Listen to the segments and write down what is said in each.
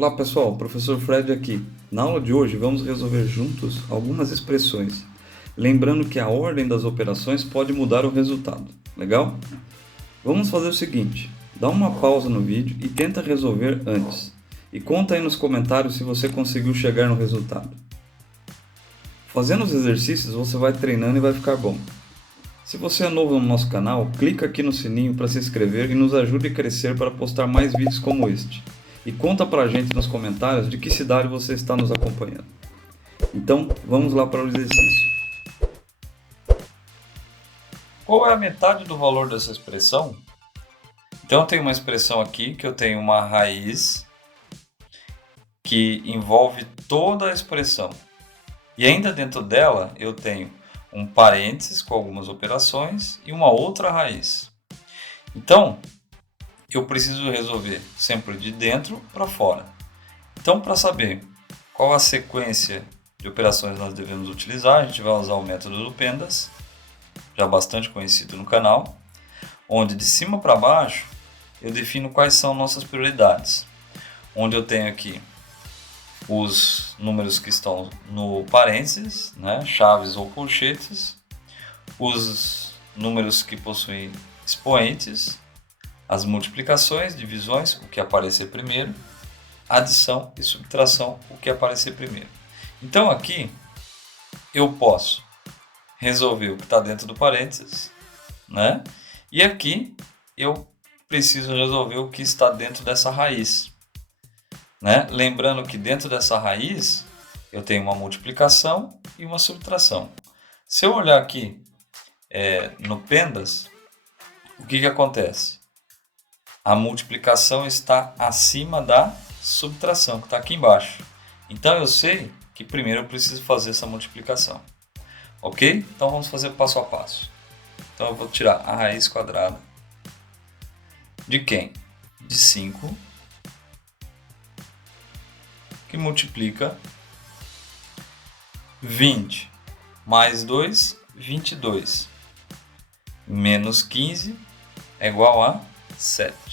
Olá pessoal, professor Fred aqui. Na aula de hoje vamos resolver juntos algumas expressões, lembrando que a ordem das operações pode mudar o resultado. Legal? Vamos fazer o seguinte, dá uma pausa no vídeo e tenta resolver antes. E conta aí nos comentários se você conseguiu chegar no resultado. Fazendo os exercícios você vai treinando e vai ficar bom. Se você é novo no nosso canal, clica aqui no sininho para se inscrever e nos ajude a crescer para postar mais vídeos como este. E conta pra gente nos comentários de que cidade você está nos acompanhando. Então, vamos lá para o exercício. Qual é a metade do valor dessa expressão? Então, eu tenho uma expressão aqui que eu tenho uma raiz que envolve toda a expressão. E ainda dentro dela eu tenho um parênteses com algumas operações e uma outra raiz. Então, eu preciso resolver sempre de dentro para fora. Então, para saber qual a sequência de operações nós devemos utilizar, a gente vai usar o método do PENDAS, já bastante conhecido no canal, onde de cima para baixo eu defino quais são nossas prioridades. Onde eu tenho aqui os números que estão no parênteses, né, chaves ou colchetes, os números que possuem expoentes, as multiplicações, divisões, o que aparecer primeiro, adição e subtração, o que aparecer primeiro. Então aqui eu posso resolver o que está dentro do parênteses, né? E aqui eu preciso resolver o que está dentro dessa raiz, né? Lembrando que dentro dessa raiz eu tenho uma multiplicação e uma subtração. Se eu olhar aqui no PENDAS, o que acontece? A multiplicação está acima da subtração, que está aqui embaixo. Então eu sei que primeiro eu preciso fazer essa multiplicação. Ok? Então vamos fazer passo a passo. Então eu vou tirar a raiz quadrada de quem? De 5, que multiplica 20 mais 2, 22, menos 15 é igual a 7.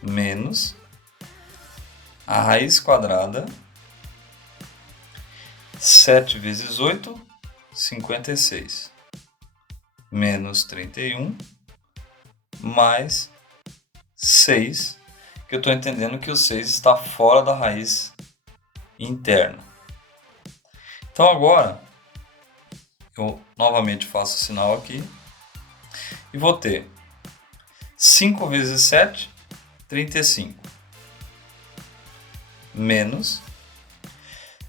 Menos a raiz quadrada, 7 vezes 8, 56, menos 31, mais 6, que eu estou entendendo que o 6 está fora da raiz interna. Então agora, eu novamente faço o sinal aqui, e vou ter 5 vezes 7, 35, menos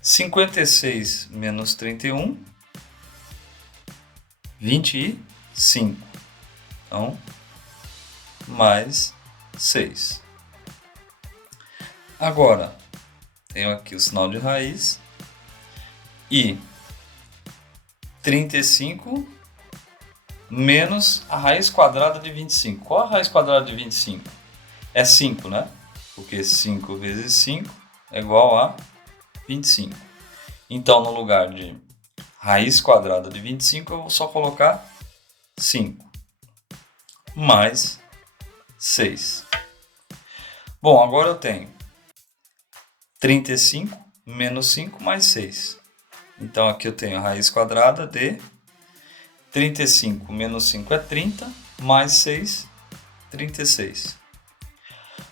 56 menos 31, 25. Então, mais 6. Agora, tenho aqui o sinal de raiz e 35 menos a raiz quadrada de 25. Qual a raiz quadrada de 25? É 5, né? Porque 5 vezes 5 é igual a 25. Então, no lugar de raiz quadrada de 25, eu vou só colocar 5 mais 6. Bom, agora eu tenho 35 menos 5 mais 6. Então, aqui eu tenho a raiz quadrada de 35 menos 5 é 30, mais 6, 36.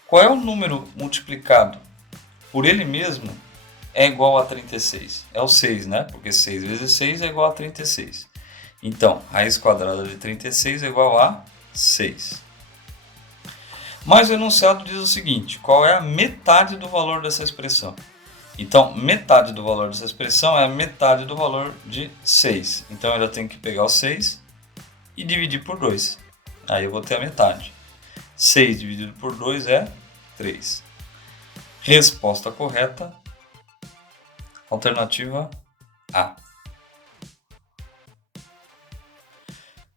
Qual é o número multiplicado por ele mesmo é igual a 36? É o 6, né? Porque 6 vezes 6 é igual a 36. Então, raiz quadrada de 36 é igual a 6. Mas o enunciado diz o seguinte: qual é a metade do valor dessa expressão? Então, metade do valor dessa expressão é a metade do valor de 6. Então, eu já tenho que pegar o 6 e dividir por 2. Aí eu vou ter a metade. 6 dividido por 2 é 3. Resposta correta, alternativa A.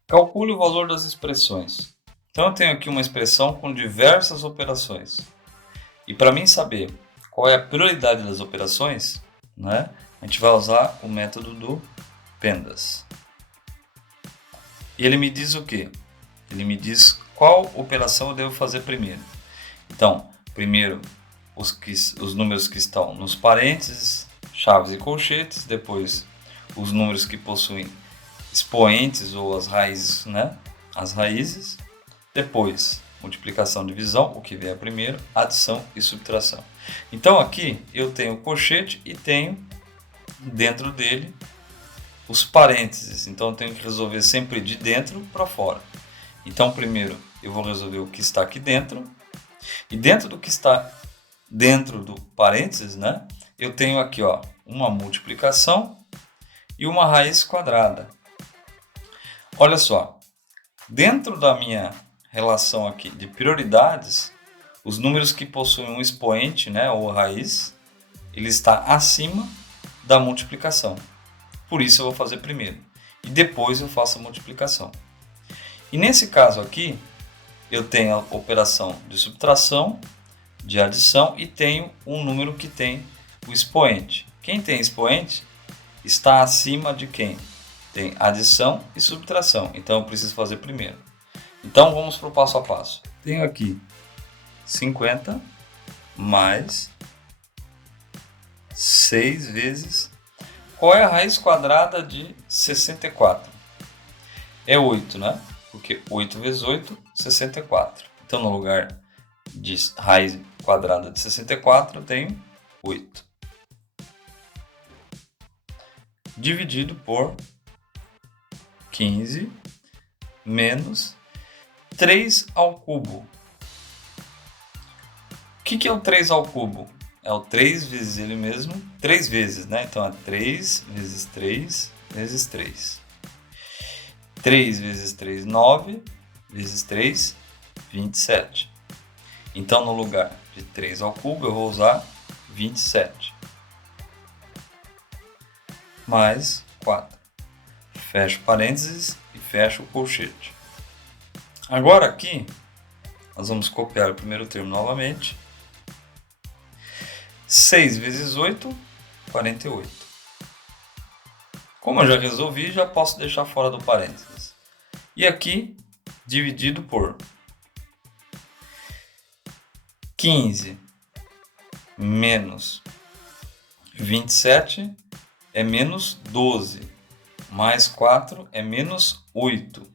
Calcule o valor das expressões. Então, eu tenho aqui uma expressão com diversas operações. E para mim saber qual é a prioridade das operações, né, a gente vai usar o método do PENDAS. E ele me diz o quê? Ele me diz qual operação eu devo fazer primeiro. Então, primeiro os números que estão nos parênteses, chaves e colchetes, depois os números que possuem expoentes ou as raízes, né? As raízes, depois multiplicação, divisão, o que vier primeiro, adição e subtração. Então aqui eu tenho o colchete e tenho dentro dele os parênteses, então eu tenho que resolver sempre de dentro para fora. Então primeiro eu vou resolver o que está aqui dentro, e dentro do que está dentro do parênteses, né, eu tenho aqui uma multiplicação e uma raiz quadrada. Olha só, dentro da minha relação aqui de prioridades, os números que possuem um expoente, né, ou raiz, ele está acima da multiplicação. Por isso eu vou fazer primeiro. E depois eu faço a multiplicação. E nesse caso aqui, eu tenho a operação de subtração, de adição e tenho um número que tem o expoente. Quem tem expoente está acima de quem? Tem adição e subtração. Então eu preciso fazer primeiro. Então vamos para o passo a passo. Tenho aqui 50 mais 6 vezes... Qual é a raiz quadrada de 64? É 8, né? Porque 8 vezes 8, 64. Então no lugar de raiz quadrada de 64, eu tenho 8. Dividido por 15 menos 3 ao cubo. O que é o 3 ao cubo? É o 3 vezes ele mesmo, 3 vezes, né? Então é 3 vezes 3 vezes 3. 3 vezes 3, 9, vezes 3, 27. Então no lugar de 3 ao cubo eu vou usar 27. Mais 4. Fecho parênteses e fecho o colchete. Agora aqui, nós vamos copiar o primeiro termo novamente. 6 vezes 8, 48. Como eu já resolvi, já posso deixar fora do parênteses. E aqui, dividido por 15 menos 27 é menos 12. Mais 4 é menos 8.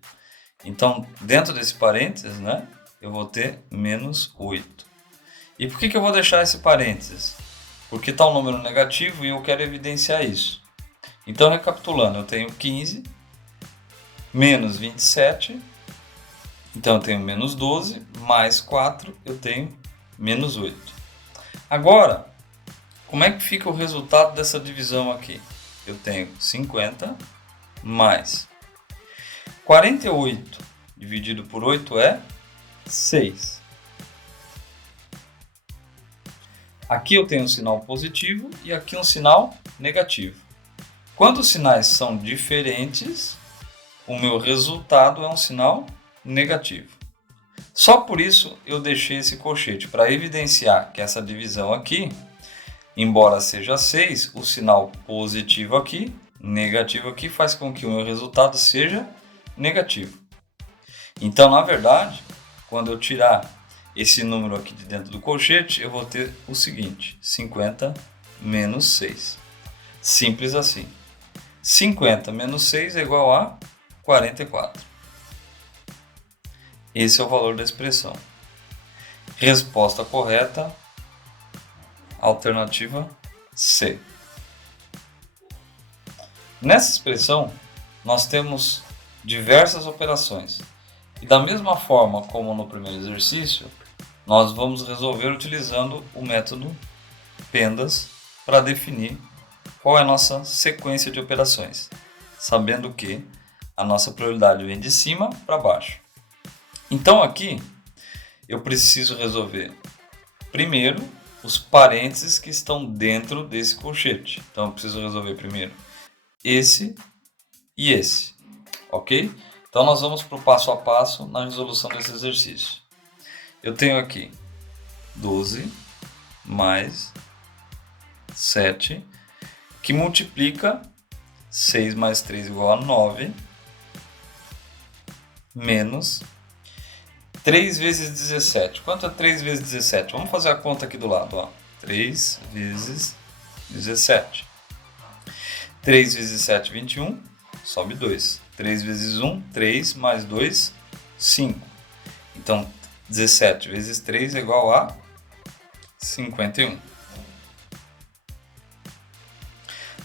Então, dentro desse parênteses, né, eu vou ter menos 8. E por que eu vou deixar esse parênteses? Porque está um número negativo e eu quero evidenciar isso. Então, recapitulando, eu tenho 15 menos 27, então eu tenho menos 12, mais 4, eu tenho menos 8. Agora, como é que fica o resultado dessa divisão aqui? Eu tenho 50 mais 48 dividido por 8 é 6. Aqui eu tenho um sinal positivo e aqui um sinal negativo. Quando os sinais são diferentes, o meu resultado é um sinal negativo. Só por isso eu deixei esse colchete, para evidenciar que essa divisão aqui, embora seja 6, o sinal positivo aqui, negativo aqui, faz com que o meu resultado seja negativo. Então, na verdade, quando eu tirar esse número aqui de dentro do colchete, eu vou ter o seguinte: 50 menos 6. Simples assim. 50 menos 6 é igual a 44. Esse é o valor da expressão. Resposta correta, alternativa C. Nessa expressão, nós temos diversas operações. E da mesma forma como no primeiro exercício, nós vamos resolver utilizando o método PENDAS para definir qual é a nossa sequência de operações, sabendo que a nossa prioridade vem de cima para baixo. Então aqui eu preciso resolver primeiro os parênteses que estão dentro desse colchete. Então eu preciso resolver primeiro esse e esse, ok? Então nós vamos para o passo a passo na resolução desse exercício. Eu tenho aqui 12 mais 7, que multiplica 6 mais 3 igual a 9, menos 3 vezes 17. Quanto é 3 vezes 17? Vamos fazer a conta aqui do lado. Ó. 3 vezes 17. 3 vezes 7, 21. Sobe 2. 3 vezes 1, 3 mais 2, 5. Então, 17 vezes 3 é igual a 51.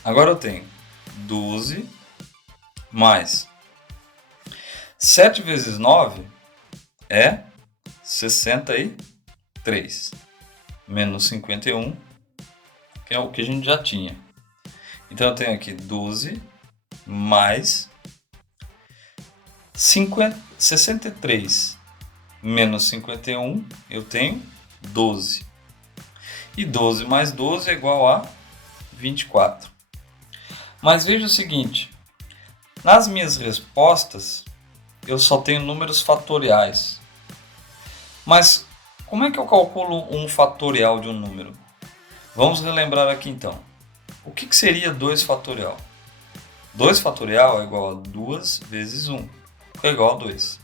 Agora eu tenho 12 mais 7 vezes 9 é 63. Menos 51, que é o que a gente já tinha. Então eu tenho aqui 12 mais 63 menos 51, eu tenho 12. E 12 mais 12 é igual a 24. Mas veja o seguinte, nas minhas respostas eu só tenho números fatoriais. Mas como é que eu calculo um fatorial de um número? Vamos relembrar aqui então. O que seria 2 fatorial? 2 fatorial é igual a 2 vezes 1, que é igual a 2.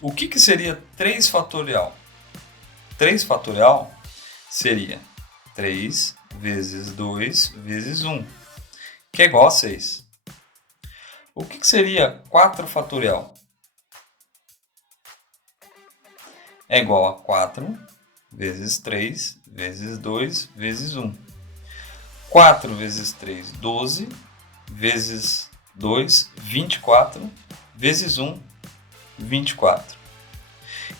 O que seria 3 fatorial? 3 fatorial seria 3 vezes 2 vezes 1, que é igual a 6. O que seria 4 fatorial? É igual a 4 vezes 3 vezes 2 vezes 1. 4 vezes 3, 12, vezes 2, 24, vezes 1, 24.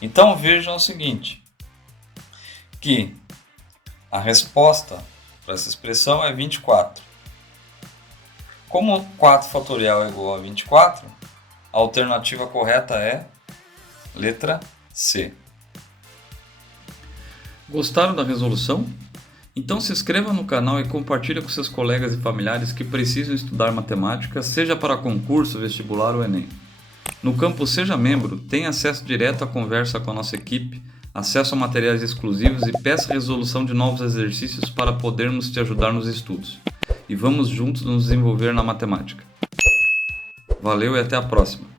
Então vejam o seguinte, que a resposta para essa expressão é 24. Como 4 fatorial é igual a 24, a alternativa correta é letra C. Gostaram da resolução? Então se inscreva no canal e compartilhe com seus colegas e familiares que precisam estudar matemática, seja para concurso, vestibular ou Enem. No campo Seja Membro, tenha acesso direto à conversa com a nossa equipe, acesso a materiais exclusivos e peça resolução de novos exercícios para podermos te ajudar nos estudos. E vamos juntos nos desenvolver na matemática. Valeu e até a próxima!